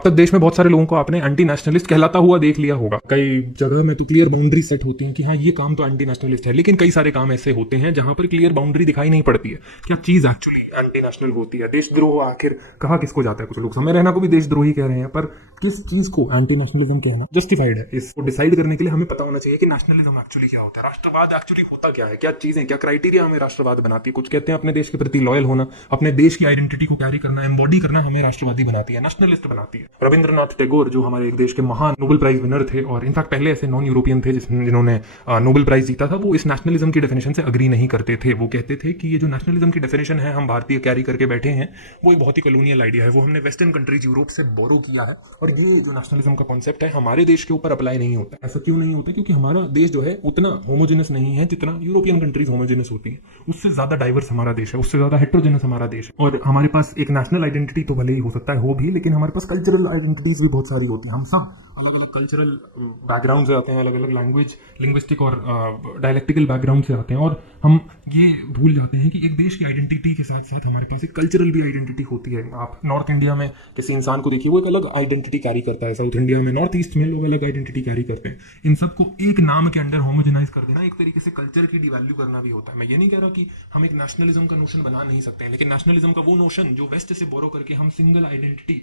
अब तक देश में बहुत सारे लोगों को आपने एंटी नेशनलिस्ट कहलाता हुआ देख लिया होगा। कई जगह में तो क्लियर बाउंड्री सेट होती है कि हाँ ये काम तो एंटी नेशनलिस्ट है, लेकिन कई सारे काम ऐसे होते हैं जहां पर क्लियर बाउंड्री दिखाई नहीं पड़ती है क्या चीज एक्चुअली एंटी नेशनल होती है। देशद्रोह आखिर कहा किसको जाता है? कुछ लोग समय रहना को भी देशद्रोही कह रहे हैं, पर किस चीज को एंटी नेशनलिज्म कहना जस्टिफाइड है? इसको डिसाइड करने के लिए हमें पता होना चाहिए कि नेशनलिज्म एक्चुअली क्या होता है, राष्ट्रवाद एक्चुअली होता क्या है, क्या चीजें, क्या क्राइटेरिया हमें राष्ट्रवाद बनाती है। कुछ कहते हैं अपने देश के प्रति लॉयल होना, अपने देश की आइडेंटिटी को कैरी करना, एम्बॉडी करना हमें राष्ट्रवादी बनाती है, नेशनलिस्ट बनाती है। रविंद्रनाथ टैगोर जो हमारे एक देश के महान नोबेल प्राइज विनर थे, और इनफैक्ट पहले ऐसे नॉन यूरोपियन थे जिन्होंने नोबेल प्राइज जीता था, वो इस नेशनलिज्म की डेफिनेशन से अग्री नहीं करते थे। वो कहते थे कि ये जो नेशनलिज्म की डेफिनेशन है हम भारतीय कैरी करके बैठे हैं, वो एक बहुत ही कॉलोनियल आइडिया है, वो हमने वेस्टर्न कंट्रीज यूरोप से बोरो किया है, और ये जो नेशनलिज्म का कॉन्सेप्ट है हमारे देश के ऊपर अप्लाई नहीं होता। ऐसा क्यों नहीं होता? क्योंकि हमारा देश जो है उतना होमोजेनस नहीं है जितना यूरोपियन कंट्रीज होमोजेनस होती है। उससे ज्यादा डाइवर्स हमारा देश है, उससे ज्यादा हेट्रोजेनस हमारा देश है। और हमारे पास एक नेशनल आइडेंटिटी तो भले ही हो सकता है हो भी, लेकिन हमारे पास कल्चरल आइडेंटिटीज भी बहुत सारी होती है। हम सब अलग अलग कल्चरल बैकग्राउंड से आते हैं, अलग अलग लैंग्वेज, लिंग्विस्टिक और डायलेक्टिकल बैकग्राउंड से आते हैं, और हम ये भूल जाते हैं कि एक देश की आइडेंटिटी के साथ साथ हमारे पास एक कल्चरल भी आइडेंटिटी होती है। आप नॉर्थ इंडिया में किसी इंसान को देखिए, वो एक अलग आइडेंटिटी कैरी करता है, साउथ इंडिया में, नॉर्थ ईस्ट में लोग अलग आइडेंटिटी कैरी करते हैं। इन सबको एक नाम के अंडर होमोजेनाइज कर देना एक तरीके से कल्चर की डिवैल्यू करना भी होता है। मैं ये नहीं कह रहा कि हम एक नेशनलिज्म का नोशन बना नहीं सकते हैं, लेकिन नेशनलिज्म का वो नोशन जो वेस्ट से बोरो करके हम सिंगल आइडेंटिटी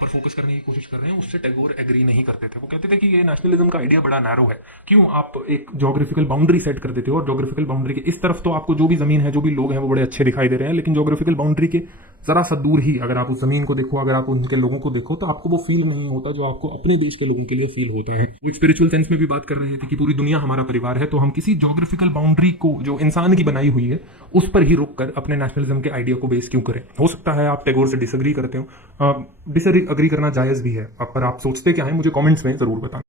पर फोकस करने की कोशिश कर रहे हैं, उससे टैगोर एग्री नहीं करते थे। वो कहते थे कि ये नेशनलिज्म का आइडिया बड़ा नैरो है। क्यों आप एक ज्योग्राफिकल बाउंड्री सेट कर देते हो, और ज्योग्राफिकल बाउंड्री के इस तरफ तो आपको जो भी जमीन है, जो भी लोग हैं, वो बड़े अच्छे दिखाई दे रहे हैं, लेकिन ज्योग्राफिकल बाउंड्री के जरा सा दूर ही अगर आप उस जमीन को देखो, अगर आप उनके लोगों को देखो, तो आपको वो फील नहीं होता जो आपको अपने देश के लोगों के लिए फील होता है। वो स्पिरिचुअल सेंस में भी बात कर रहे थे कि पूरी दुनिया हमारा परिवार है, तो हम किसी ज्योग्राफिकल बाउंड्री को जो इंसान की बनाई हुई है उस पर ही रुक कर अपने नेशनलिज्म के आइडिया को बेस क्यों करें? हो सकता है आप टैगोर से डिसएग्री करते हो, डिसएग्री करना जायज भी है, पर आप सोचते क्या है मुझे कमेंट्स में जरूर बताएं।